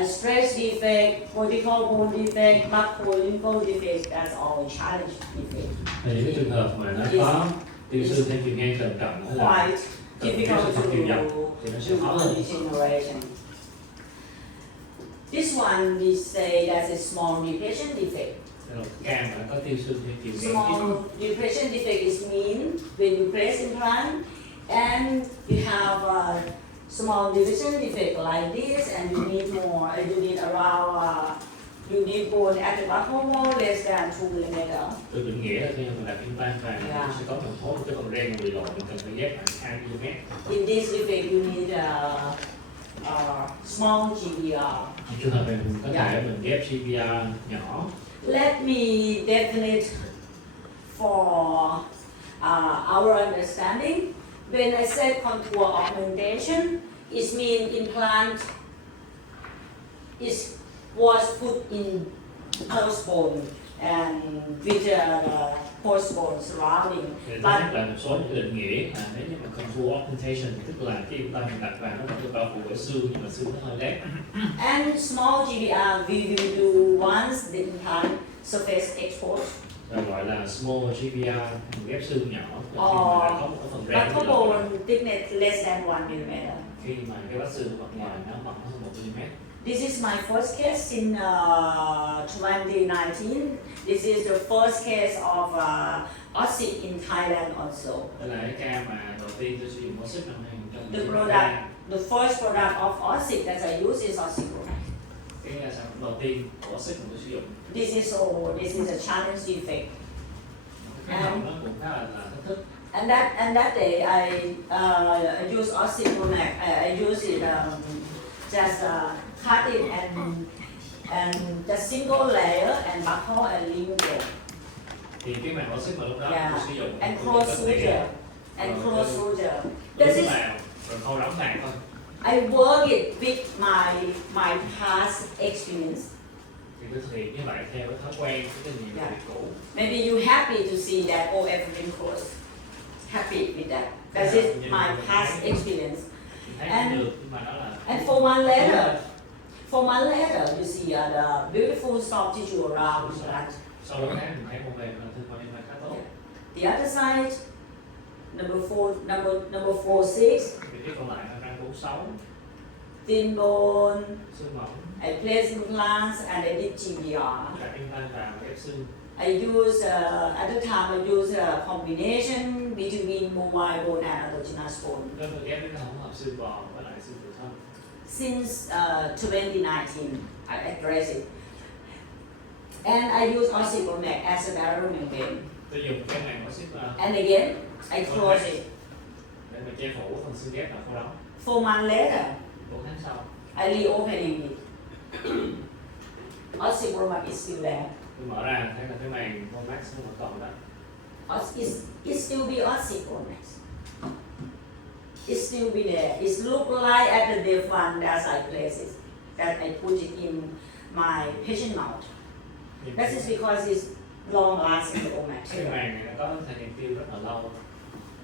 a stress defect, cortical bone defect, musculoskeletal defect, that's all challenge defect. Thì những cái trường hợp mà nó có tiêu xương theo chiều ngang trầm trọng hay là Quite difficult không chiều dọc to thì nó sẽ khó do hơn. degeneration. This one we say that's a small depression defect. Rồi ca mà nó có tiêu xương theo chiều ngang Small depression defect is mean when you press implant and you have a small depression defect like this, and you need more. You need around. You need bone at the buccal wall less than 2 millimeter. Tôi định nghĩa là khi mình đặt implant vào Yeah. nó sẽ có một cái phần ren bị lộ, mình cần phải ghép khoảng 2 mm. In this defect, you need a small GBR. Trường hợp này mình có Yeah. thể mình ghép CPR nhỏ. Let me definite for our understanding. When I said contour augmentation, it means implant was put in post bone and with the post bone surrounding. Thì thứ But nhất là một số những cái định nghĩa là nếu như mà contour augmentation tức là cái implant mình đặt vào nó vẫn được bao phủ bởi xương nhưng mà xương nó hơi lép. and small GBR we will do once the implant surface exposed. Rồi gọi là small GPR, mình ghép xương nhỏ là khi mà Or đã có một cái phần ren bị buccal lộ. bone thickness less than 1 millimeter. Khi mà cái vách xương mặt ngoài nó mỏng hơn 1 mm. This is my first case in 2019. This is the first case of OSIC in Thailand also. Đây là cái ca mà đầu tiên tôi sử dụng OSIC năm The 2013. product, the first product of OSIC that I use is OSIC. Cái sản phẩm đầu tiên của OSIC mà tôi sử dụng. This is a challenge defect. Cái đầu nó cũng khá là thách thức. And that day I use OSIC Monac. I use it just cut it and just single layer and buckle and lingual. Thì cái màng OSIC mà lúc đó Yeah. tôi sử dụng And tôi close có thể suture. And close suture. đút This is vào rồi khâu đóng màng thôi. I work it with my past experience. Thì tôi thực hiện như vậy theo cái thói quen cái kinh nghiệm Yeah. việc cũ. Maybe you happy to see that everything closed. Happy with that. That is my past experience. Mình thấy And- cũng được nhưng mà đó là And for one letter, you see the beautiful soft tissue around that. sau đó tháng mình thấy một về là thương quan em khá tốt. The other side, number 46, Thì cái còn lại là răng 46, thin bone. xương mỏng, I place implants and I did GBR. đặt implant vào ghép xương. I use at the time I use a combination between mobile bone and endogenous bone. Nên tôi ghép cái hỗn hợp xương bò với lại xương tự thân. Since 2019, I address it. And I use ossicomac as a barrier membrane. Tôi dùng cái màng OSIC là And again, I close it. để mà che phủ phần xương ghép vào khâu đóng. 4 months later, 4 tháng sau I reopening it. Ossicomac is still there. tôi mở ra thấy là cái màng Momax nó vẫn còn đó. It still be ossicomac. It still be there. It look like at the different as I place it. That I put it in my patient mouth. Nhưng That is because it's long lasting cái material. màng này nó có thời gian tiêu rất là lâu.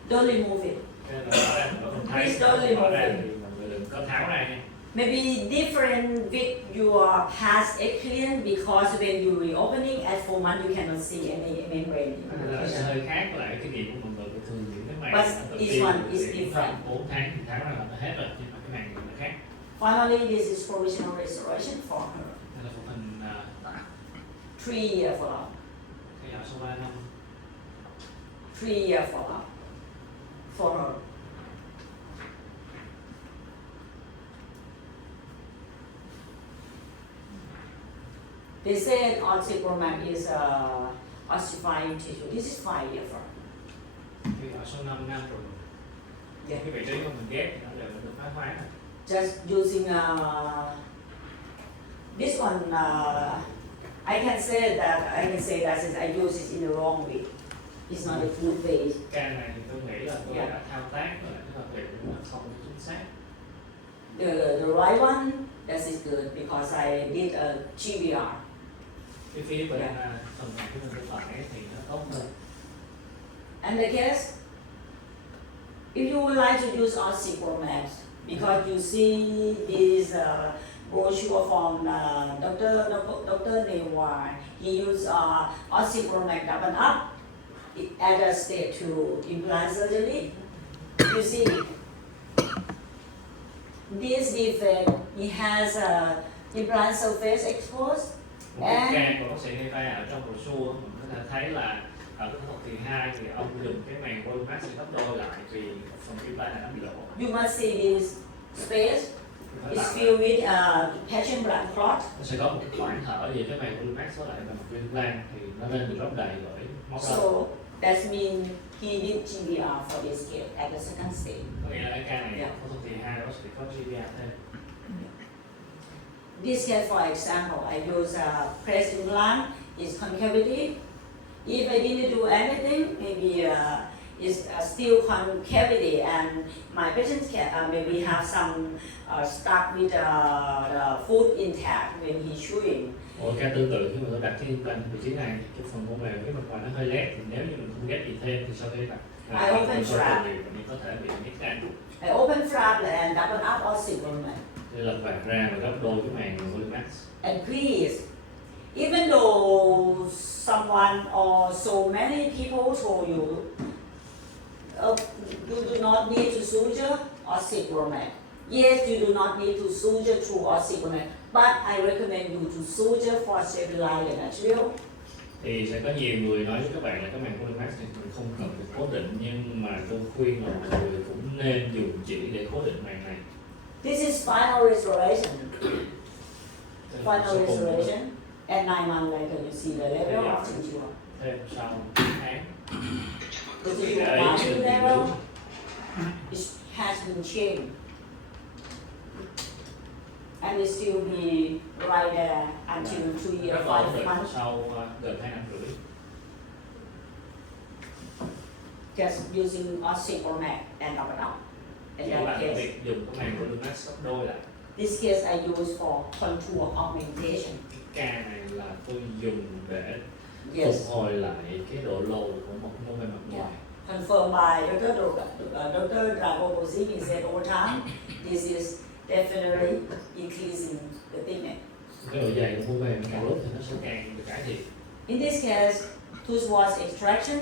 Don't remove it. Cho nên là mở ra mình vẫn thấy Please don't mở ra remove thì mọi người đừng có tháo ra nha. Maybe different with your past experience because when you reopening at 4 months you cannot see any membrane. Nó sẽ hơi khác với lại cái kinh nghiệm của mọi người. Thường những cái màng But đầu this tiên one is thì different. 4 tháng thì tháo ra là nó hết rồi, nhưng mà cái màng này là khác. Finally, this is provisional restoration for her. Đây là một hình 3-year follow-up. theo dõi sau 3 năm. 3-year follow-up for her. They said osteochondromas is ossifying tissue. This is 5 years for her. Theo dõi sau 5 năm rồi. Yeah. Cái vị trí của mình ghép thì nó đều được phá hoại rồi. Just using this one, I can say that since I use it in the wrong way. It's not a good way. Ca này thì tôi nghĩ là tôi Yeah. đã thao tác và cái vật liệu cũng là không chính xác. The right one, that is good because I did a GBR. Cái phía bên Yeah. phần này của mình bên phải thì nó tốt hơn. And the case, if you would like to use ossicomax, because you see this brochure from Dr. Newar. He used Oxychromac Double Up at a stage 2 implant surgery. You see, this defect, he has implant surface exposed. Một cái can của bác sĩ ngay tay ở trong brochure mình có thể thấy là ở cái phẫu thuật kỳ 2 thì ông dùng cái màng Volumax để gấp đôi lại vì phần implant này nó bị lỗ. You must see this space. It's filled with patient blood clot. Nó sẽ có một cái khoảng thở về cái màng Volumax với lại bằng viên implant thì nó nên được lấp đầy bởi máu đông. So that means he did GBR for this case at the second stage. Có nghĩa là cái ca này phẫu thuật kỳ 2 bác sĩ có GBR thêm. This case, for example, I use a breast implant, is concavity. If I didn't do anything, maybe it's still concavity, and my patient can maybe have some stuck with the food intact when he's chewing. Một ca tương tự khi mà tôi đặt cái implant vị trí này, cái phần mô mềm cái mặt ngoài nó hơi lép thì nếu như mình không ghép gì thêm thì sau khi đặt mình có thể bị nhét gan. I open flap and double up Oxychromac. Để lật vạt ra và gấp đôi cái màng Volumax. And please, even though someone or so many people told you you do not need to suture Oxychromac. Yes, you do not need to suture through Oxychromac, but I recommend you to suture for stabilize material. Thì sẽ có nhiều người nói với các bạn là cái màng Volumax thì mình không cần phải cố định, nhưng mà tôi khuyên là mọi người cũng nên dùng chỉ để cố định màng này. This is final restoration. Final Sau cùng restoration. And 9 months later, you see the level of tissue. thêm sau 9 tháng. The Thì tissue để ý quality cái level it has been changed. And it still be right there until 2 years, rất là ổn 5 định months. sau gần 2 năm rưỡi. Just using Oxychromac and double up. In Chỉ that bằng case. việc dùng cái màng Volumax gấp đôi lại. This case I use for contour augmentation. Cái ca này là tôi dùng để Yes. phục hồi lại cái độ lồi của một mô mềm mặt ngoài. Confirmed by Dr. Drago. He said over time, this is definitely increasing the thickness. Cái độ dày của mô mềm càng lúc thì nó sẽ càng được cải thiện. In this case, tooth was extraction,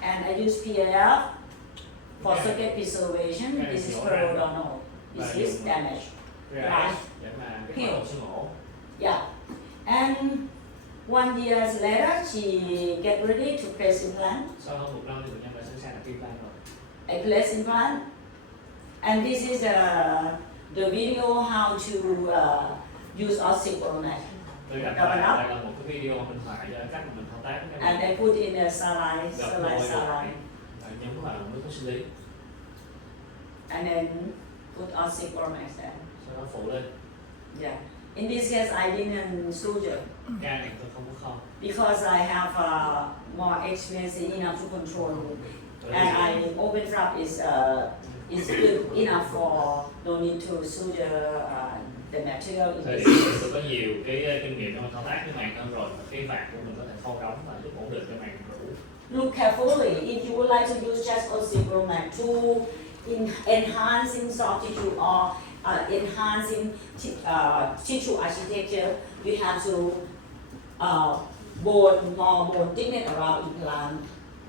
and I use PLF for circuit preservation. This is periodontal. This is damage. Ra để mà cái mẫu sinh ổ. Yeah. And 1 year later, she get ready to place implant. Sau hơn 1 năm thì bệnh nhân đã sẵn sàng đặt implant rồi. I place implant, and this is the video how to use Oxychromac. Tôi đặt đây là một cái video mình phải cách mà mình thao tác cái And này. I put in a saline. Và nhấn vào nước có xử lý. And then put Oxychromac there. Sau đó phủ lên. Yeah. In this case, I didn't suture Ca này tôi không có khâu. because I have more experience enough to control it. And I open flap is good enough for no need to suture the material. Thời điểm này tôi có nhiều cái kinh nghiệm trong thao tác cái màng hơn rồi, và cái vạt của mình có thể khâu đóng và giúp ổn định cái màng rũ. Look carefully. If you would like to use just Oxychromac to enhancing soft tissue or enhancing tissue architecture, you have to more bone thickness around implant.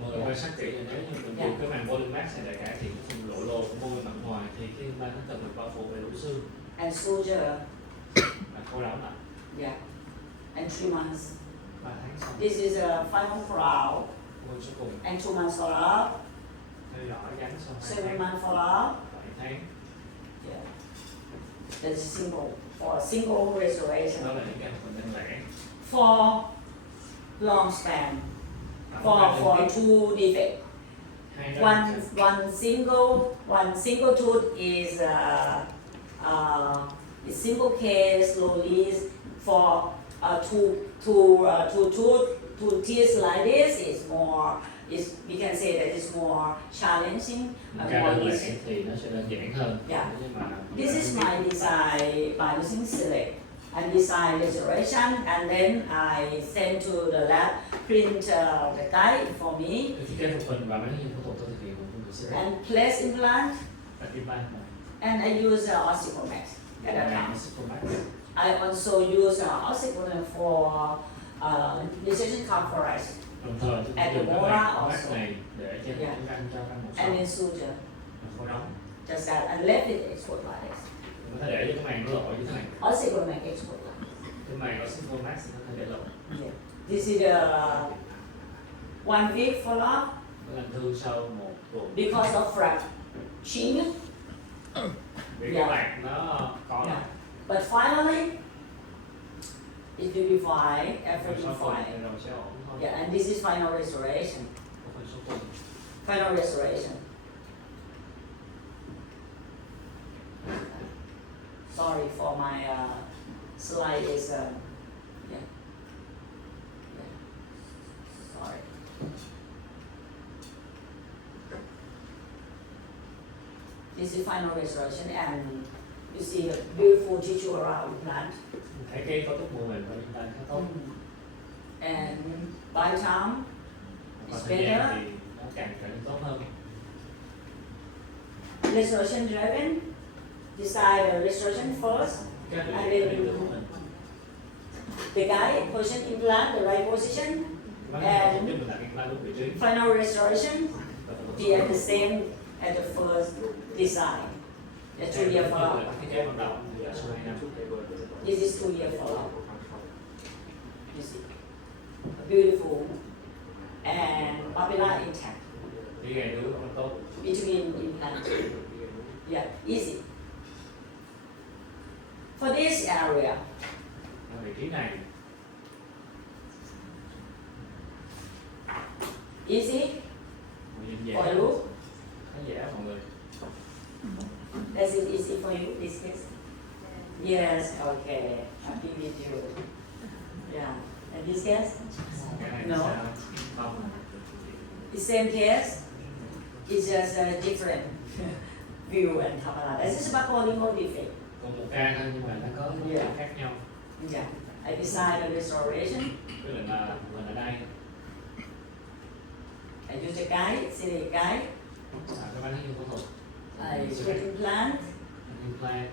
Mọi người quan sát kỹ là nếu như mình dùng cái màng Volumax này để cải thiện cái phần lộ lồ của mô mềm mặt ngoài thì cái implant nó cần được bao phủ về lũ xương And suture, và khâu đóng lại. yeah, and 3 months. 3 tháng sau. This is a final follow-up, Cuối cùng and 2 months follow-up, theo dõi gắn sau 2 7 tháng, months follow-up. 7 tháng. Yeah, that's simple for a single restoration. Đó là những cái phần đơn lẻ. For long span, for 2 defects. One single tooth is a simple case, low lease. For two teeth like this is more. We can say that it's more challenging. Ca more đơn lẻ easy. thì nó sẽ đơn giản hơn. Yeah. Nhưng mà This is my design by using Select and design restoration, and then I send to the lab, print the guide for me, cái thiết kế phục hình và mấy cái phẫu thuật tôi thực hiện của tôi sẽ and place implant, đặt implant này. and I use Oxychromac. at that màng time. Supermax. I also use oxycodone for nutrition conference Đồng thời chúng At ta dùng the cái Mora màng also. Supermax này để trên Yeah. cái răng cho răng một and sóng in suture. phôi nóng. Just that I left it export latex. Mình có thể để cho cái màng nó lội như thế này. Oxycodone export latex. Cái màng của Supermax thì có thể để lội. Yeah. This is the 1 week follow-up Nó làm thư sau một tuần. because of fracture. Vì Yeah. cái màng nó có Yeah. But finally, it will be fine, rồi everything sau tuần fine. thì rồi sẽ ổn thôi. Yeah, and this is final restoration. Có phần số tuần. Final restoration. Sorry for my slide is yeah. Yeah. Sorry. This is final restoration and you see the beautiful tissue around the plant. Mình thấy cái cấu trúc mô mềm của implant khá tốt. And by time Và it's thời gian better. thì nó càng trở nên tốt hơn. Restoration driven, decide the restoration first. Các I vị will- của mình. The guide position implant the right position. Bác And- giúp mình đặt implant đúng vị trí. Final restoration Và phần be at the same as the first design. The 2 year follow-up. Thiết kế ban đầu thì là sau 2 năm. This is 2 year follow-up. You see, beautiful and papilla intact Thì cái này rất tốt. between implant. Yeah, easy. For this area, Ở vị trí này easy mình nhìn dễ. for you. Khá dễ mọi người. Is it easy for you, this case? Yes, okay. Happy with you. Yeah. And this case? Cái này No. sao? Không. The same case. It's just a different view and camera. This is about polymer defect. Còn một ca thôi nhưng mà nó có những Yeah. khác nhau. Yeah. I decided the restoration. Tức là mình ở đây I use a guide, select guide. các bạn thấy như phẫu thuật. I put implant. Implant.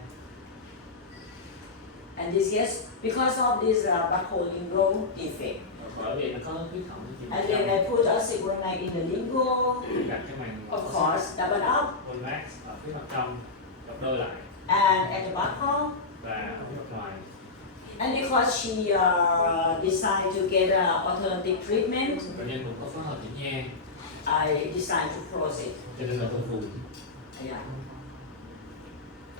And this case, because of this barcode lingo defect. Bởi vì nó có huyết khổng And then I put a silicone in the lingo. đặt cái màng Of course, double up. Polymax ở phía mặt trong gấp đôi lại And at the barcode. và ở phía mặt ngoài. And because she decided to get alternative treatment, Bệnh nhân cũng có phối hợp chỉnh nha I decided to proceed. cho nên là tôi phù. Yeah.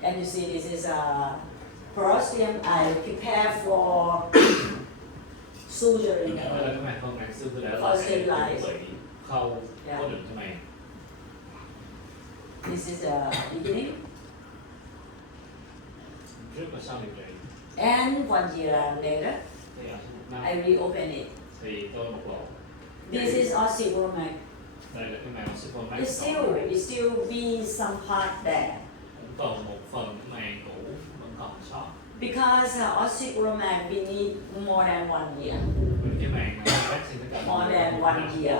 And you see, this is a porosity I prepare for suturing. Đây là cái màng phân màng xương tôi đã For lại để stabilize. chuẩn bị khâu Yeah. cố định cho màng. This is the beginning. Trước và sau điều trị And 1 year later, thì ở một năm I reopen it. thì tôi bộc lộ. This is osteobromide. Đây là cái màng Supermax. It still be some part there. Cũng còn một phần cái màng cũ vẫn còn sót. Because osteobromide, we need more than 1 year. Vì cái màng Supermax thì nó cần More than 1 year.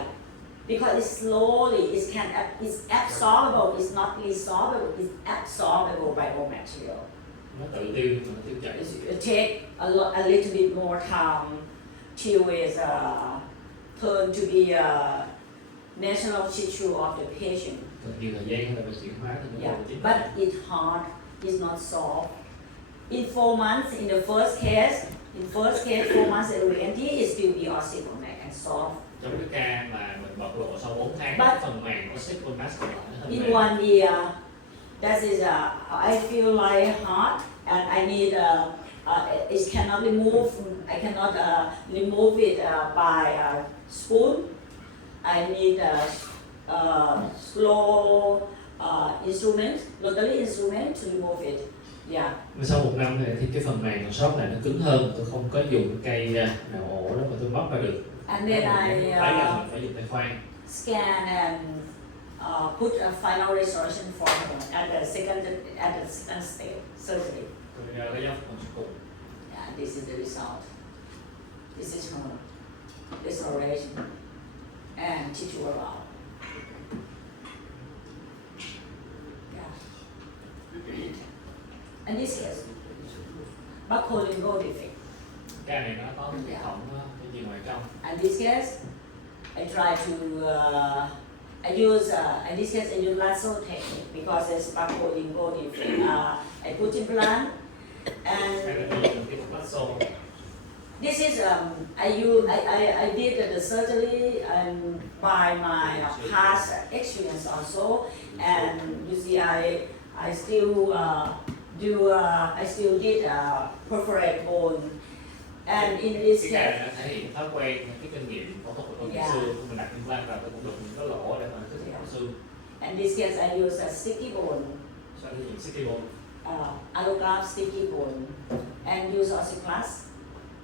Because it's slowly, it's absorbable, it's not resorbable, it's absorbable by all material. nó tự tiêu nhưng mà nó tiêu chảy. It take a little bit more time till it's turned to be a natural tissue of the patient. Cần nhiều thời gian người ta phải chuyển hóa thành cái Yeah, bộ chính. but it's hard, it's not soft. In 4 months, in the first case, 4 months at ONT, it still be osteobromide and soft. Trong cái ca mà mình bộc lộ sau 4 tháng, But- phần màng của Supermax còn lại nó hơi In mềm. 1 year, that is, I feel like hard and I need, it cannot remove, I cannot remove it by spoon. I need a slow instrument, rotary instrument to remove it. Yeah. Mà sau 1 năm thì cái phần màng còn sót lại nó cứng hơn, tôi không có dùng cây nào ổ đó mà tôi bóc ra được. And then I lấy ra mình phải dùng tay khoan. scan and put a final restoration for her at the second stage surgery. Tôi ra cái dốc phần cuối cùng. Yeah, this is the result. This is her restoration and tissue around. Yeah. And this case, buccal defect. Ca này nó có cái họng cái gì ngoài trong. And this case, I try to I use in this case I use lasso technique because it's buccal defect. I put implant and Hay là tôi dùng cái thuốc lasso. this is I did the surgery by my past experience also, and you see I still I still did perforate bone, and in this Cái ca case này nó thể hiện thói quen, cái kinh nghiệm phẫu thuật của tôi ngày xưa khi mình đặt implant vào tôi cũng được những cái lỗ để mình có thể tạo xương. and this case I use a sticky bone, Sau đó dùng sticky bone allograft sticky bone, and use osteoclast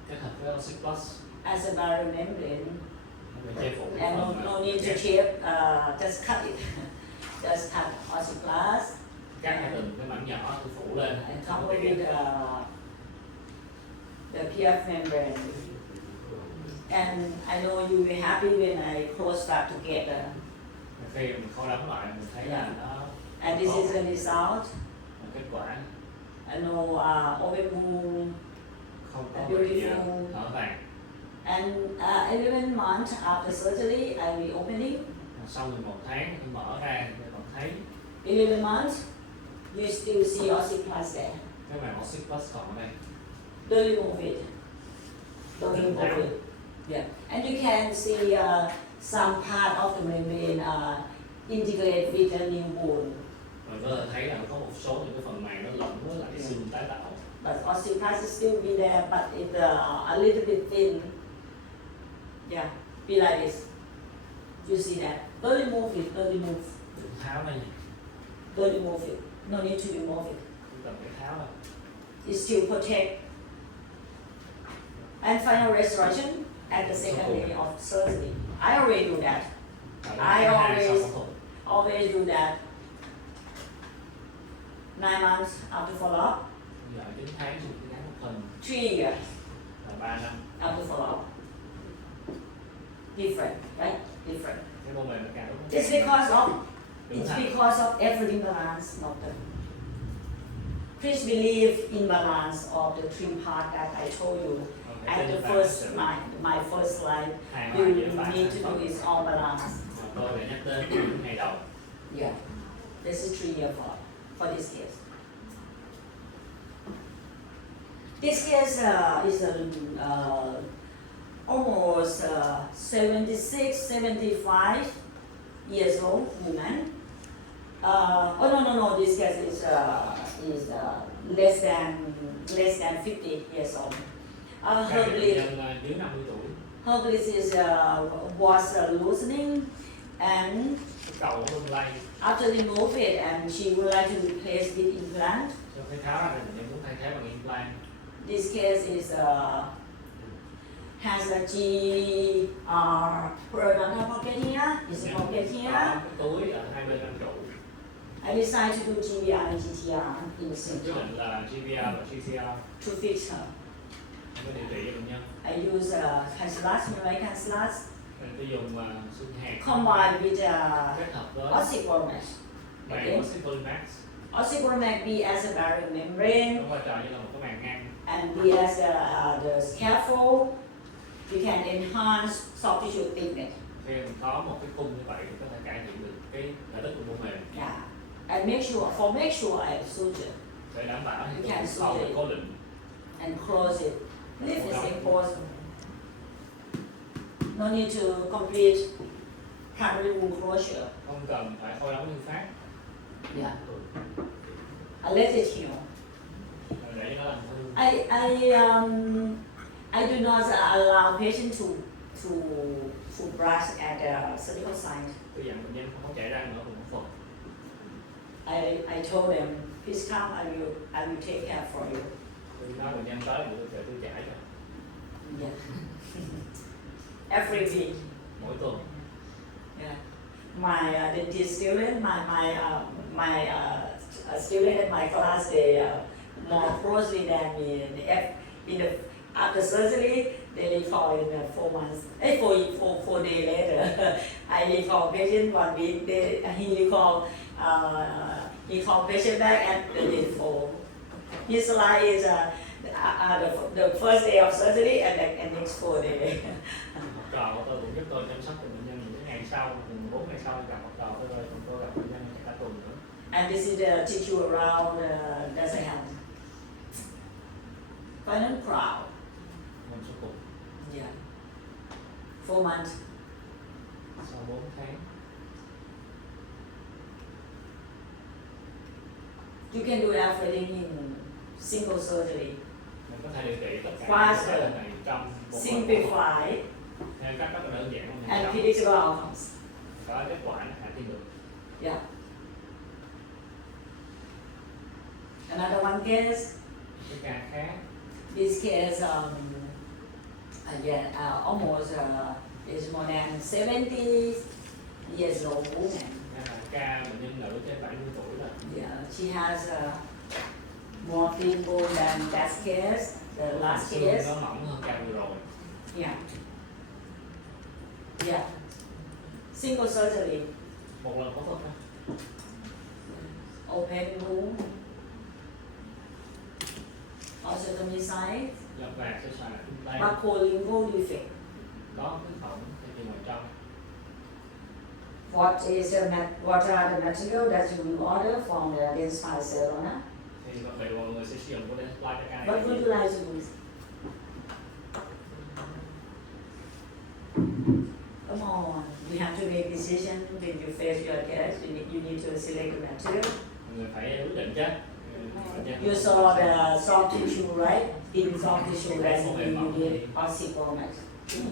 kết hợp với Oxy Plus as a barrier membrane, để che phủ cái and phần no need to shape, just cut it, just cut osteoclast. cắt hai từng cái mảnh nhỏ tôi phủ lên. And cover with the PF membrane. And I know you will be happy when I close that together. Khi mình khâu đóng lại mình thấy là nó And this is the result. kết quả I know open wound, không có bị beautiful. thở vàng. And 11 months after surgery, I reopening. Sau 11 tháng tôi mở ra thì còn thấy 11 months, you still see osteoclast there. cái màng Oxy Plus còn ở đây. Don't remove it. Don't remove it. Yeah. And you can see some part of the membrane integrate with the new bone. Mình có thể thấy là có một số những cái phần màng nó lẫn với lại cái xương tái tạo. But osteoclast is still be there, but it's a little bit thin. Yeah, be like this. You see that? Don't remove it. Don't remove. Đừng tháo ra gì, Don't remove it. No need to remove it. không cần phải tháo ra. It still protect. And final restoration at the second day of surgery. I already do that. I always do that. 9 months after follow-up, Giờ 9 tháng sau cái một phần 3 years là 3 năm. after follow-up. Different, right? Different. Cái mô mềm nó càng đúng. It's because of Đúng it's thật. because of every imbalance, doctor. Please believe imbalance of the trim part that I told you at the first my first slide. You need to do is all balance. Tôi đã nhắc đến những ngày đầu. Yeah, this is 3 years for this case. This case is almost 76, 75 years old woman. Oh no, this case is less than 50 years old. Her Các bleed, bệnh nhân dưới 50 tuổi. her bleed is was loosening, and Cái cầu nó lay. after remove it, and she would like to replace with implant. Sau khi tháo ra thì bệnh nhân muốn thay thế bằng implant. This case is has a periodontal pocket here. Is a pocket Có here. cái túi ở hai bên răng trụ. I decided to do GBR and GTR in the Quyết center định là GBR và GCR to fix her. để điều trị cho bệnh nhân. I use cancelas, American cancelas, Mình tôi dùng xương hạt combined with kết hợp với osteochromax. màng Okay. Oxypolymax. Osteochromax be as a barrier membrane Nó vai trò như là một cái màng ngăn. and be as the scaffold. You can enhance soft tissue thickness. Khi mình có một cái khung như vậy thì có thể cải thiện được cái thể tích của mô mềm Yeah, and make sure I have suture để đảm bảo You thì can sau suture được cố định. and close it. This is important. No need to complete primary wound closure. Không cần phải khâu đóng như phát Yeah, I let it heal. để cho nó làm hư. I do not allow patient to brush at the surgical site. Tôi dặn bệnh nhân không có chảy răng nữa cùng một phần. I told them, please come, I will take care for you. Tôi nói bệnh nhân tới thì tôi chảy cho Yeah. Every week. mỗi tuần. Yeah. My dentist student, my student in my class, they more closely than me. In the after surgery, they recall in 4 months. 4 days later, I recall patient 1 week. He called patient back at the day 4. His slide is the first day of surgery and next 4 day. Học trò của tôi cũng giúp tôi chăm sóc cho bệnh nhân những ngày sau, 4 ngày sau gặp học trò tôi rồi chúng tôi gặp bệnh nhân cả tuần nữa. And this is the tissue around the hand. Final proud. Mình số cùng Yeah. 4 months. sau 4 tháng. You can do everything in single surgery. Mình có thể điều trị tất cả Fast, những cái này trong một Simplify theo cách rất là đơn giản và nhanh and chóng, predictable outcomes. có kết quả nó khả thi được. Yeah. Another one case. Cái ca khác, This case, almost is more than 70 years old woman. đây là ca bệnh nhân nữ trên 70 tuổi rồi. Yeah, she has more thin bone than that case, the last Xương case. nó mỏng hơn ca vừa rồi. Yeah. Yeah. Single surgery, Một lần phẫu thuật thôi. open wound, osteotomy site, Lập vạc sơ sài trung tay, buccolingual defect. có cái phỏng theo chiều ngoài trong. What are the material that you will order from the Dentsply Barcelona? Thì vật liệu mọi người sẽ sử dụng của Dentsply cho ca này. What would you like to use? Come on, you have to make decision when you face your case. You need to select the material. Mọi người phải quyết định chứ. Bệnh nhân You saw the soft tissue, right? In soft tissue, that's when you need ossiformat.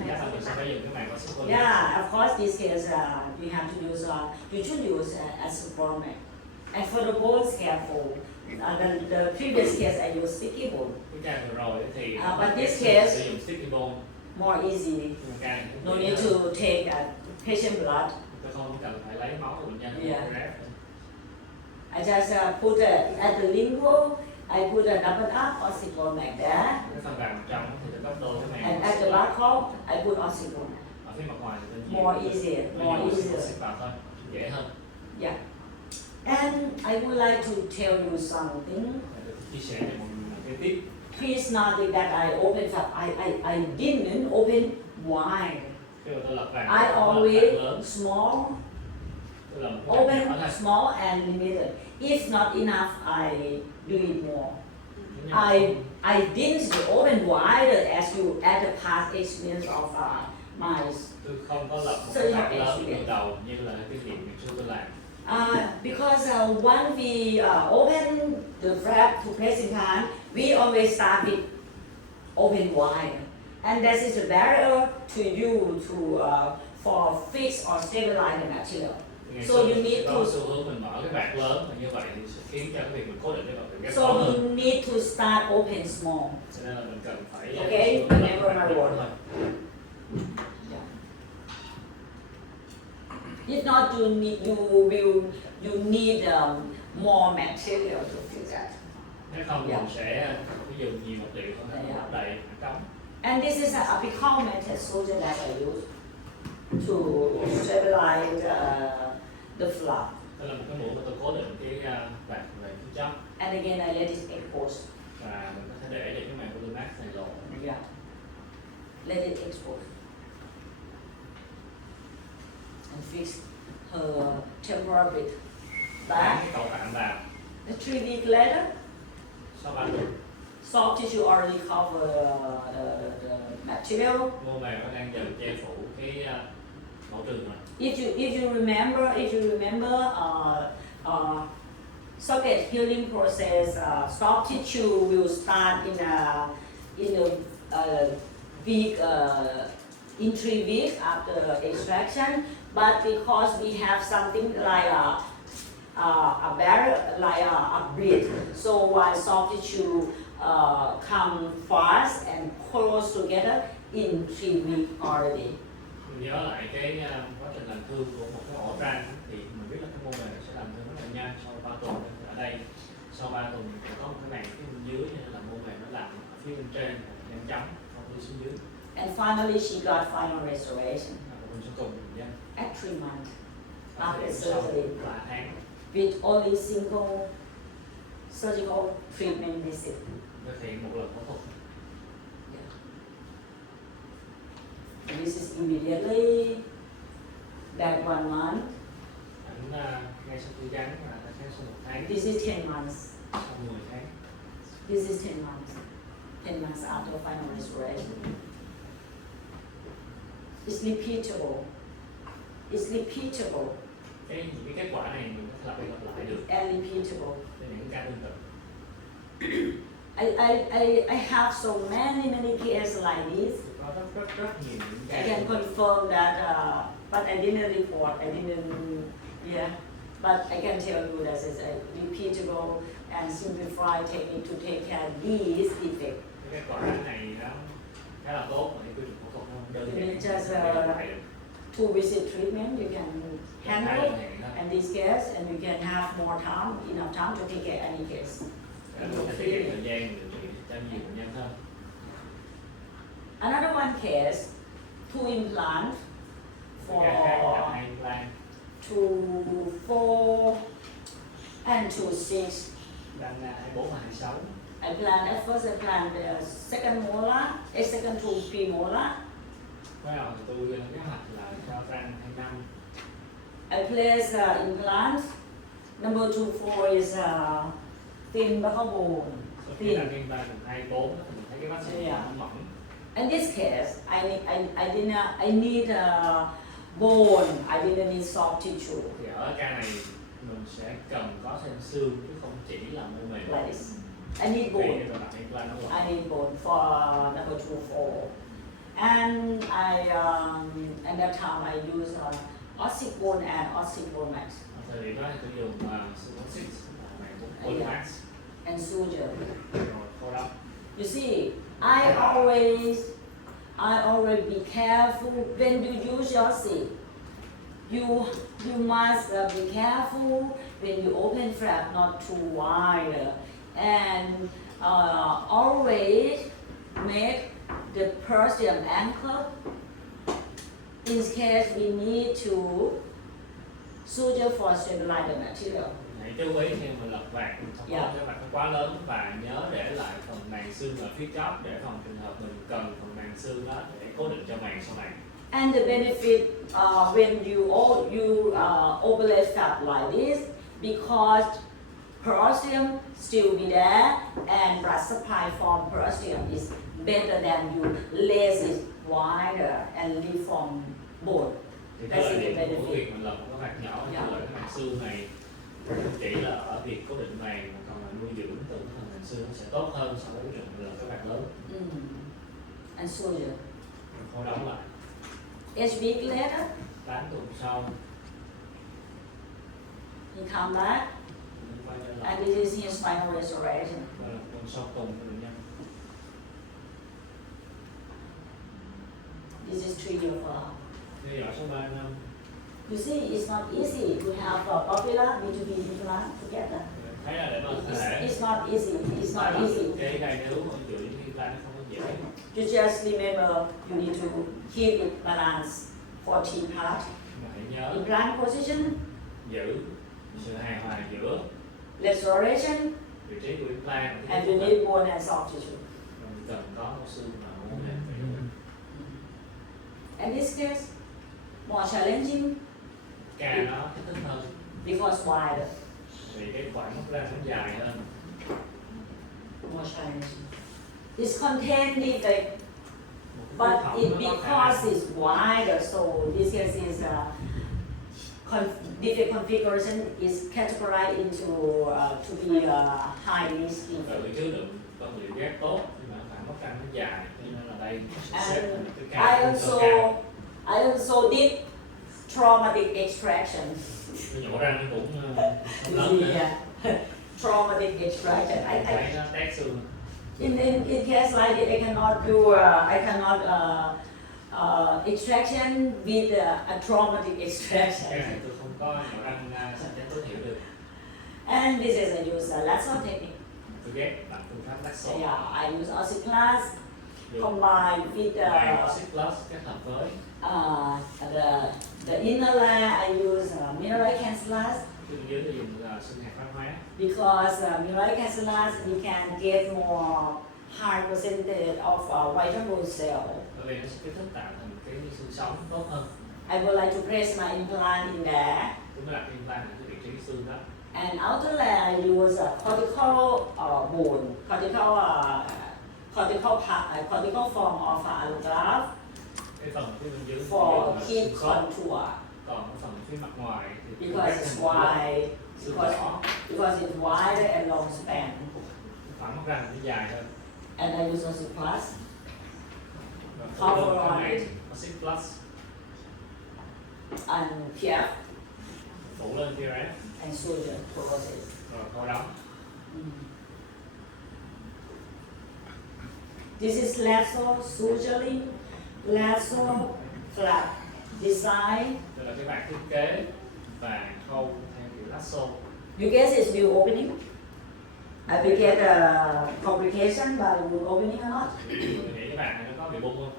chắc là mình sẽ phải dùng cái màng oxycodone. Yeah, of course, this case you have to use. You should use ossiformat. And for the bone scaffold, the previous case I used sticky bone, Cái ca vừa rồi thì but this case- sử dụng sticky bone. more easy. Nhưng mà ca này No cũng need dễ hơn. to take patient blood. Tôi không cần phải lấy máu của bệnh nhân. Yeah. Ráp. I just put at the lingual, I put a double up ossicon like that, Cái phần vào trong thì sẽ gấp đôi cái màng. and at the barcode, I put ossicon. Ở phía mặt ngoài thì bên More easier, more easier. xếp vào thôi, dễ hơn. Yeah. And I would like to tell you something. Để tôi chia sẻ cho mọi người một cái tip. Please not think that I opened up. I didn't open wide. Khi mà tôi lật vàng, I tôi lật always vàng lớn, small, tôi làm một cái vàng open nhỏ thôi. small and limited. If not enough, I do it more. Nếu như I didn't open wider as the past experience of my. tôi không có lập một So cái you vàng have lớn experience. từ đầu như là cái chuyện ngày xưa tôi làm. Because when we open the flap to place implant, we always start with open wide, and this is a barrier to you for fix or stabilize the material. Ngày So xưa you mình need sẽ có to- xu hướng mình mở cái vạc lớn và như vậy thì sẽ khiến cho cái việc mình cố định cái vật liệu ghép So khó hơn. you need to start open small. Cho nên là mình cần phải Okay, xu hướng là remember vạc my lớn word. thôi. If not, you need more material to fix that. Nếu không Yeah. mình sẽ phải dùng nhiều vật liệu hơn để Yeah. lấp đầy khoảng trống. And this is an apical method soldier that I use to stabilize the flap. Đây là một cái mũi mà tôi cố định cái vạc về phía trong And again, I let it expose. và mình có thể để cho cái màng polymax này lộ. Yeah. Let it expose. And fix her temporal bit. Dán Back. cái cầu tạm vào. 3 weeks later, Sau 3 tuần, soft tissue already cover the material. mô màng nó đang dần che phủ cái mẫu trường rồi. If you remember, socket healing process, soft tissue will start in a week, in 3 weeks after extraction. But because we have something like a barrier, like a bridge, so while soft tissue come fast and close together in 3 weeks already. Mình nhớ lại cái quá trình làm thương của một cái ổ răng thì mình biết là cái mô màng sẽ làm thương rất là nhanh sau 3 tuần. Ở đây sau 3 tuần mình sẽ có một cái màng phía bên dưới nên là mô màng nó làm ở phía bên trên nhanh chóng không đi xuống dưới. And finally, she got final restoration Và mình sẽ cùng bệnh nhân at 3 months có after thể sau surgery 3 tháng with only single surgical treatment visit. thực hiện một lần phẫu thuật. This is immediately that 1 month. Ngay sau khi gắn và sau 1 tháng, This is 10 months. sau 10 tháng. This is 10 months. 10 months after final restoration. It's repeatable. It's repeatable Những cái kết quả này mình có thể lặp lại được and repeatable. với những ca tương tự. I have so many cases like this. Có rất nhiều những ca I can confirm that, but I didn't report. But I can tell you that it's a repeatable and simplified technique to take care of these defects. Cái kết quả này nó khá là tốt và quy trình phẫu thuật nó đơn giản. It's just two visit treatment you can handle and this case, and you can have more time, enough time to take care any case. Có thể tiết kiệm thời gian điều trị cho nhiều bệnh nhân hơn. Another one case, two implants Cái ca khác là for 2 implant, 2, 4 and 2, 6. răng 24 và 26. I plan at first I plan the second molar, a second to premolar. Bắt đầu thì tôi lên kế hoạch là cho răng 25. I place implant. Number 24 is thin buccal bone. Sau khi răng implant 24 thì mình thấy cái bác sĩ nó mỏng. In this case, I need bone. I didn't need soft tissue Thì ở ca này mình sẽ cần có thêm xương chứ không chỉ là mô mềm. like this. I need Vì bone. rồi đặt implant nó là I need bone for number 24. And at that time I use ossicone and ossicone max thời điểm đó thì tôi dùng xương oxy này cũng Polymax and suture. rồi khô đắp. You see, I always be careful when you use your seat. You must be careful when you open flap not too wide, and always make the Persian anchor. In case we need to suture for stabilize the material. Hãy chú ý khi mình lật vạt không Dạ. có cái vạt nó quá lớn và nhớ để lại phần màng xương ở phía chóp để phòng trường hợp mình cần phần màng xương đó để cố định cho màng sau này. And the benefit when you overlay flap like this, because periosteum still be there and blood supply from periosteum is better than you lace it wider and leave from bone. Thì That's cái lợi the điểm của benefit. việc mình lật một cái vạt nhỏ Dạ. như là cái màng xương này không chỉ là ở việc cố định màng mà còn là nuôi dưỡng từ cái phần màng xương nó sẽ tốt hơn so với cái chuyện mình lật cái vạt lớn. And suture. Mình khô đóng lại. 8 weeks later, 8 tuần sau he come back, mình quay trở lại. and this is his final restoration. Đây là tuần sau cùng của bệnh nhân. This is 3 years follow-up. Theo dõi sau 3 năm. You see, it's not easy to have a popular B2B implant together. Thấy là để mà có thể It's not easy. It's not easy. cái gai nếu mà chịu những implant nó không có dễ. You just remember you need to keep it balanced 14 part. Mà hãy nhớ Implant position, giữ sự hài hòa giữa restoration, vị trí của implant và and cái you phẫu thuật. need bone and soft tissue. Mình cần có một xương mà mô mềm. In this case, more challenging Ca nó kích thích hơn because wider. vì cái khoảng móc ra nó dài hơn. More challenging. It's contained defect, Một cái but phẫu it nó có khả because năng it's wider, so this case is defect configuration is categorized into to be high risk tự defect. chứa đựng vật liệu ghép tốt nhưng mà khoảng móc răng nó dài cho nên là đây sẽ xếp And thành một cái I ca also cao. I also did traumatic extraction. Cái nhổ răng nó cũng không lớn nữa. Yeah. Traumatic extraction. I Thấy nó tét xương. in case like this, I cannot do extraction with a traumatic extraction. Cái này tôi không có nhổ răng sạch chắn tối thiểu được. And this is I use lasso technique. Tôi ghép bằng phương pháp lắc So sổ. yeah, I use ossiclas Được. combined with Ngoài Oxy Plus kết hợp với the inner layer. I use mineral cancellous Bên dưới là dùng xương hạt văn hóa. because Mirai Castellas we can get more high percentage of white bone cell. Bởi vì nó sẽ kích thích tạo thành cái xương sống tốt hơn. I would like to place my implant in there. Chúng ta đặt implant ở cái vị trí xương đó. And outer layer I use a cortical bone, cortical form of allograft Cái phần phía bên dưới for là keep xương sống. contour Còn cái phần phía mặt ngoài thì because it's wide, xương because, đỏ. because it's wider and long span. Phẳng mắt ra thì nó dài hơn. And I use Ossiplus. Và Cover phủ lên on cái it. này Oxy Plus, And PF phủ lên PRF and suture process. rồi khâu đóng. This is lasso suturing, lasso flap design. Đây là cái bản thiết kế và khâu theo kiểu lasso. You guess it's new opening? I will get a complication by wound opening or not? Mình nghĩ cái bản này nó có bị bung không?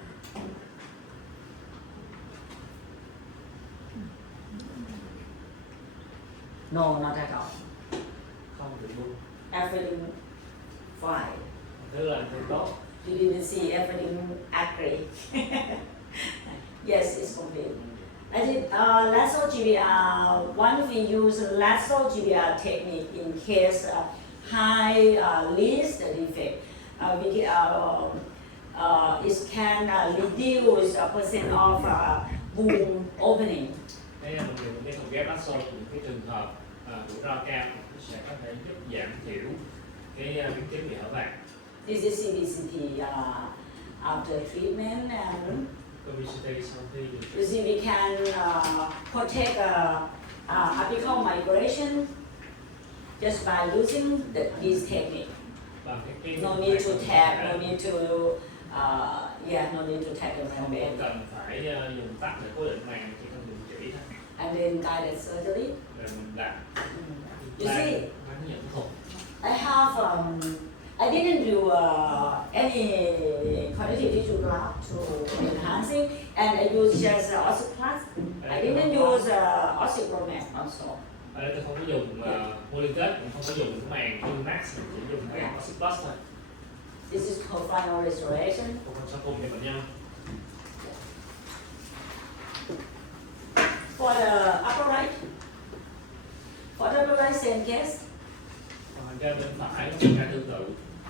No, not at all. Không bị bung. Everything fine. Thứ là thứ tốt. You didn't see everything accurate. Yes, it's complete. I did lasso GBR. One we use lasso GBR technique in case high least defect. It can reduce a percent of wound opening. Thế nên mình dùng cái thùng ghép lasso những cái trường hợp rủi ro cao nó sẽ có thể giúp giảm thiểu cái biến chứng bị hở vàng. This is CBCT after treatment, and Obesity sau khi điều trị. you see we can protect apical migration just by using this technique. Bằng cái No need to tap, no need to no need to tap the không membrane. cần phải dùng tắc để cố định màng, chỉ cần dùng chỉ thôi. And then guided surgery. Rồi mình đặt You see, hướng dẫn thuật. I have I didn't do any connective tissue graft to enhancing, and I used just Ossiplus. I didn't use Ossipromax also. Ở đây tôi không có dùng Molinket, cũng không có dùng cái màng Molinmax, mình chỉ dùng màng Yeah. Oxy Plus thôi. This is called final restoration. Không có sau cùng cho bệnh nhân. For the upper right, for the upper right same case, Còn trên bên phải nó cũng tương tự.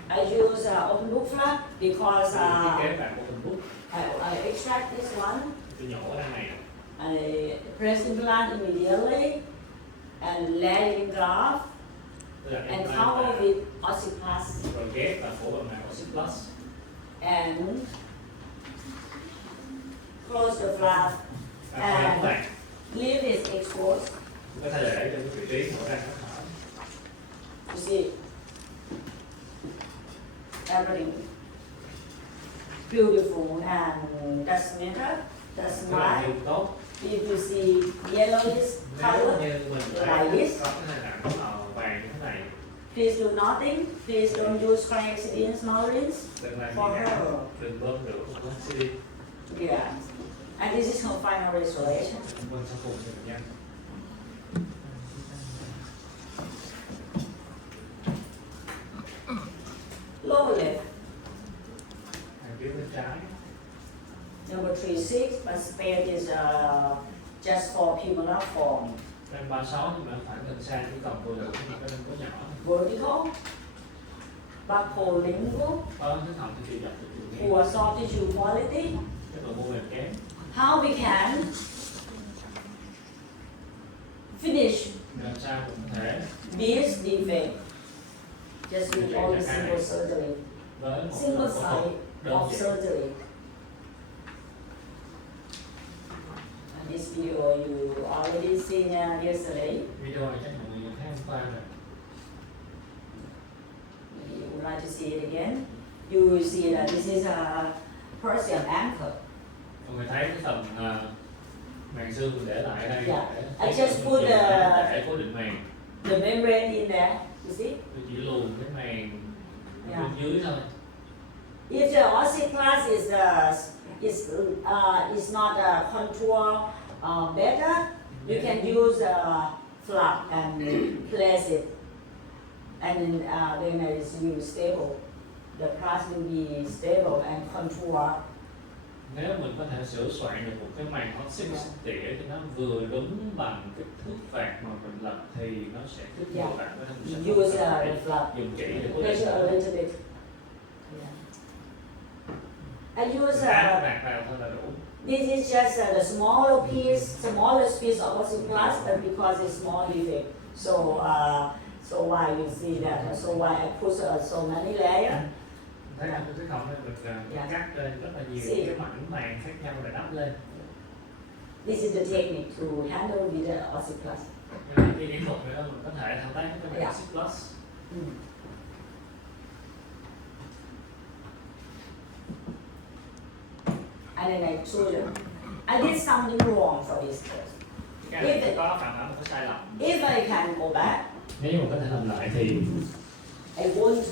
I use open book flap because Thiết kế bản của mình bút, I extract this one. tôi nhổ ở đây này. I press implant immediately and lay in graft Tôi đặt and implant cover vào, with Ossiplus rồi ghép và phủ bằng màng Oxy Plus. and close the flap. Và khâu đóng vàng. Leave it exposed. Có thể để cho cái vị trí mở ra nó thở. You see, everything beautiful and doesn't matter, doesn't Nó làm lie. dùng tốt. If you see yellowish Nếu color, như mình like thấy this. có cái hình ảnh màu vàng như thế này, please do nothing. Please don't use Cryexidine Smolins đừng làm for gì her. cả, đừng bơm rượu, không có oxy. Yeah. And this is her final restoration. Bơm sau cùng cho bệnh nhân. Lower lip, Hàng phía bên trái. number 36, but spare is just for pulmonar form. Bên 36 nhưng mà phải gần xa chỉ còn vừa đủ thì cái có nhỏ. Vertical, bacolingual, Có cái thòng thì chiều dọc từ chiều ngang. poor soft tissue quality. Cái độ mô mềm kém. How we can finish Làm sao cũng có thể this defect just with only single surgery, với một single phẫu thuật site đơn of giản. surgery. And this video you already seen yesterday. Video này chắc mọi người thấy hôm qua rồi. Maybe you would like to see it again. You will see that this is a Persian anchor. Mọi người thấy cái phần màng xương mình để lại ở đây Yeah. để I just put để cố định màng. the membrane in there. You see? Tôi chỉ luồn cái màng Yeah. bên dưới thôi. If the Ossiplus is not contour better, you can use flap and place it, and then it will be stable. The glass will be stable and contour. Nếu mình có thể sửa soạn được một cái màn optic tỉa thì nó vừa đúng bằng kích thước vạt mà mình lập thì nó sẽ kích Yeah. hoạt với mình Use sẽ the phải flap. dùng chỉ để cố Pressure a định. little bit. Yeah. I use Áp vạt vào thôi là đủ. this is just the smallest piece of oxyplast, but because it's small defect, so why you see that? So why I put so many layers? Thấy không? Cái không mình Yeah. cắt lên rất là nhiều See. cái mảnh màng khác nhau để đắp lên. This is the technique to handle with the oxyplast. Cái kỹ thuật nữa mình có thể thao tác với cái màng Yeah. Optic Plus. Mm. And then I told you, I did something wrong for this case. Cái này phải có phạm vào một cái sai lầm. If I can go back, Nếu như mình có thể làm lại thì I won't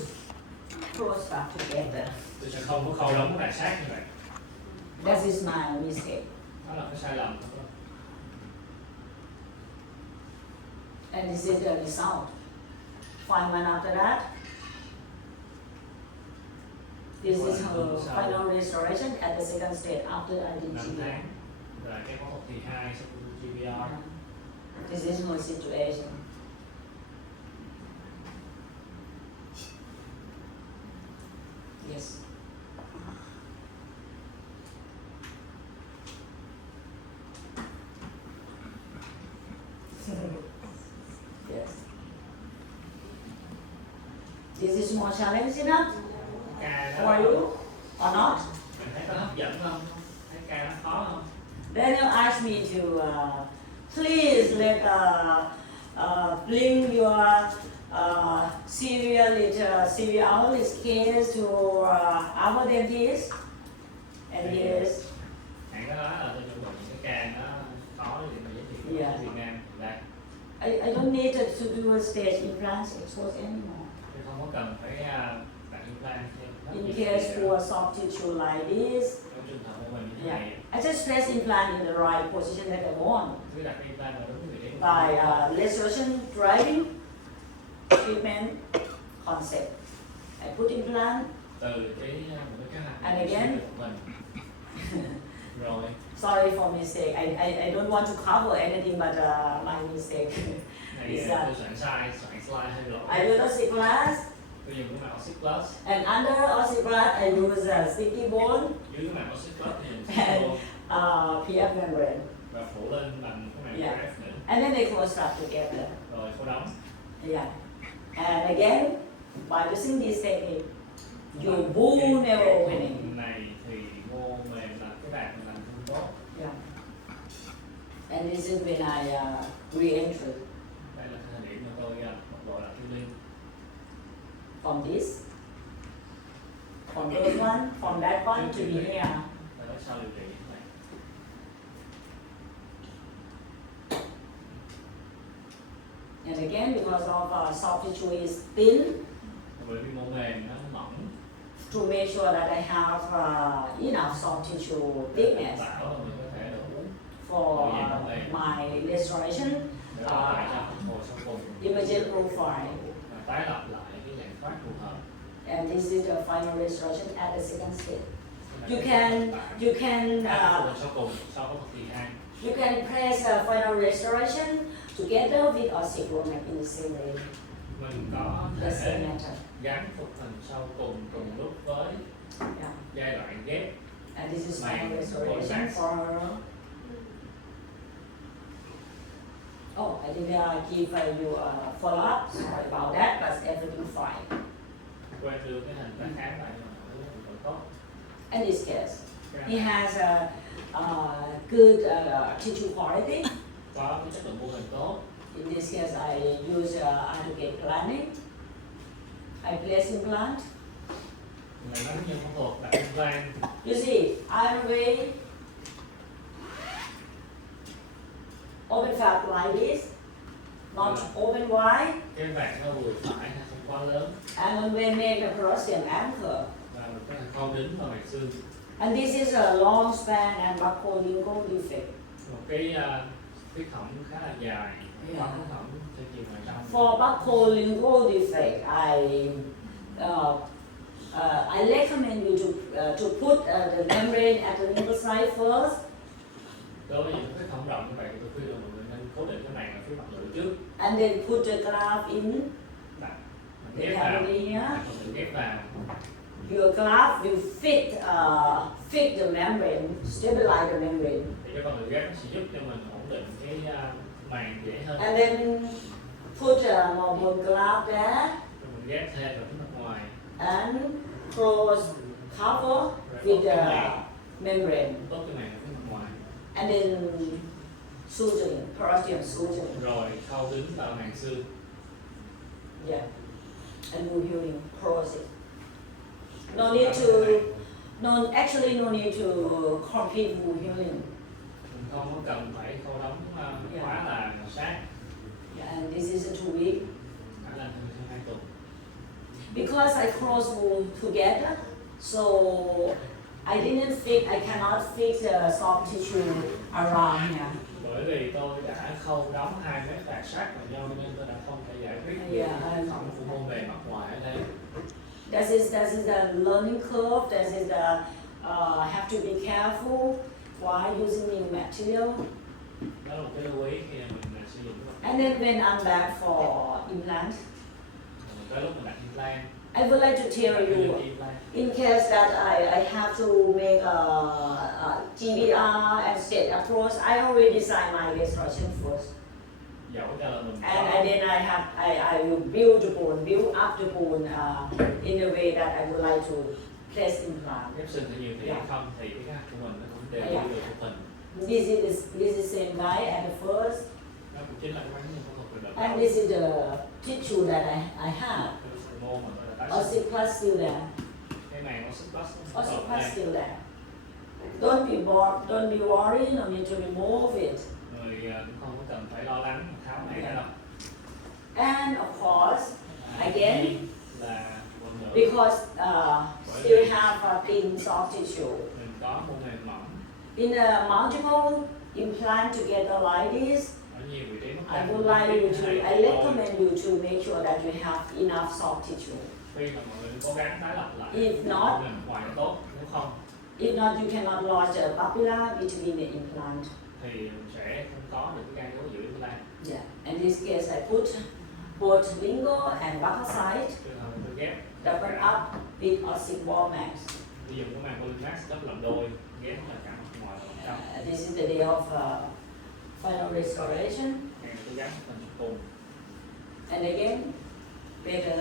close back together. tôi sẽ không có khâu đóng lại sát như vậy. That is my mistake. Đó là cái sai lầm. And this is the result. 5 months after that, this is her final restoration at the second stage after I did 5 GBR. tháng rồi cái phẫu thuật thì 2 sau khi GBR. This is her situation. Yes. Yes. This is more challenging enough Ca for đó you or not? mình thấy có hấp dẫn không? Thấy ca nó khó không? Then you ask me to please let bring your serious case to our dentist. And yes, Hãng có nói là tôi chuẩn bị những cái ca nó khó để mà giới thiệu Yeah. ở Việt Nam. Đây, I don't need to do a stage implants exposed anymore. tôi không có cần phải đặt implant thêm. Rất In nhiều case cái, for soft tissue like this, trong trường hợp của mình như thế yeah, này, I just press implant in the right position that I want. cứ đặt implant vào đúng cái vị trí của By mình. restoration driving treatment concept. I put implant. Từ một cái kế hoạch And again. của mình. Rồi, Sorry for mistake. I don't want to cover anything but my mistake. này Is tôi soạn slide hơi lỗi. I use oxyplast, Tôi dùng cái màng Optic Plus. and under oxyplast I use a sticky bone Dưới cái màng Optic Plus thì mình sẽ and vô PF membrane, và phủ lên bằng cái màng Yeah. PRF nữa. and then they close up together. Rồi khô đóng. Yeah. And again, by using this technique, you boom never opening. Này thì mô mềm là cái đạn mình làm không tốt. Yeah. And this is when I re-enter Đây là thời điểm mà tôi bộc lộ lại healing. from this, from this one, from that one to be here. Và đó sau điều trị như thế này. And again, because of soft tissue is thin, Bởi vì mô mềm nó mỏng, to make sure that I have enough soft tissue thickness tạo là mình có thể đủ for my restoration để bảo vệ cho phục hồi sau cùng. imaging profile. Và tái lập lại cái dạng thoát phù hợp. And this is the final restoration at the second stage. Đây You là can cái you can tái phục hồi sau cùng sau phẫu thuật kỳ 2. you can press final restoration together with osteochromic in the same way, Mình có the same thể method. gắn phục hình sau cùng lúc với Yeah. giai đoạn ghép. And this is final Mày, restoration ôi, for her. Oh, I didn't give you a follow-up. Sorry about that, but everything fine. Quên đưa cái hình tái khám lại nhưng mà nó vẫn tốt. In this case, Cái he has a good tissue quality. có cái chất lượng mô hình tốt. In this case, I use Arducate planning. I place implant. Mình nói như phẫu thuật đặt implant. You see, I'm way open fab like this, not open wide, Cái vạt nó vừa phải không quá lớn and when make a Prussian anchor. và mình có thể khâu đính vào mạch xương. And this is a long span and buccal defect. Một cái khổng khá là dài Còn phẫu thuật dây chuyền ngoài trong. For buccolingual defect, I recommend you to put the membrane at the lingual side first, Đối với những cái thông rộng như vậy thì tôi khuyên là mọi người nên cố định cái màng ở phía mặt lưỡi trước, and then put the graft in đặt the ghép vào, cavity here. còn tự ghép vào. Your graft will fit the membrane, stabilize the membrane, Thì cái con người ghép nó sẽ giúp cho mình ổn định cái màng dễ hơn. and then put more bone graft there Rồi mình ghép thêm vào phía mặt ngoài, and close cover with the membrane, tốt cái màng ở phía mặt ngoài, and then suturing, periosteum suturing. rồi khâu kín vào màng xương. Yeah, and wound healing process. No need to, actually no need to complete wound healing. Mình không có cần phải khâu đóng quá là sát, Yeah, and this is a 2 week. phải làm thêm 2 tuần. Because I close wound together, so I cannot fix soft tissue around here. Bởi vì tôi đã khâu đóng 2 mét tạc sát vào nhau nên tôi đã không thể giải quyết được Yeah, cái phẫu của môn về mặt ngoài ở đây. That is the learning curve. That is the have to be careful while using new material. Đó là một cái lưu ý khi mà mình sử dụng cái vật. And then when I'm back for implant, Tới lúc mình đặt implant, I would like to tell you, in case that I have to make a GBR and state approach, I already design my restoration first. dẫu cho là mình And then I will build up the bone in a way that I would like to place implant. ghép xương thì nhiều thì Yeah. không thì cái kế hoạch của mình nó cũng đều Yeah. được một phần. This is same guy at the first, Nó cũng chính là cái vấn đề phẫu thuật về and đầu. this is the tissue that I have. Cái mô mà tôi đã tái sinh. Ossiplus still there. Cái màng ossiplus nó Ossiplus đây. still there. Don't be worried. No need to remove it. Người cũng không có cần phải lo lắng tháo này ra đâu. And of course, again, là một nửa because still have a thin soft tissue. mình có mô mềm mỏng In a multiple implant together like this, ở nhiều vị trí mất I recommend you to make sure that you have enough soft tissue. khi mà mọi người cố gắng tái lập lại If not- mềm ngoài nó tốt, nếu không If not, you cannot lodge a papilla between the implant. thì mình sẽ không có được cái gan gấu giữa implant. Yeah. In this case, I put both lingual and buccal side Trường hợp tôi ghép double up with ossic wall max. ví dụ cái màng polymax gấp làm đôi ghép là cả mặt ngoài và mặt trong. This is the day of final restoration. Càng cố gắng phần cùng. And again, better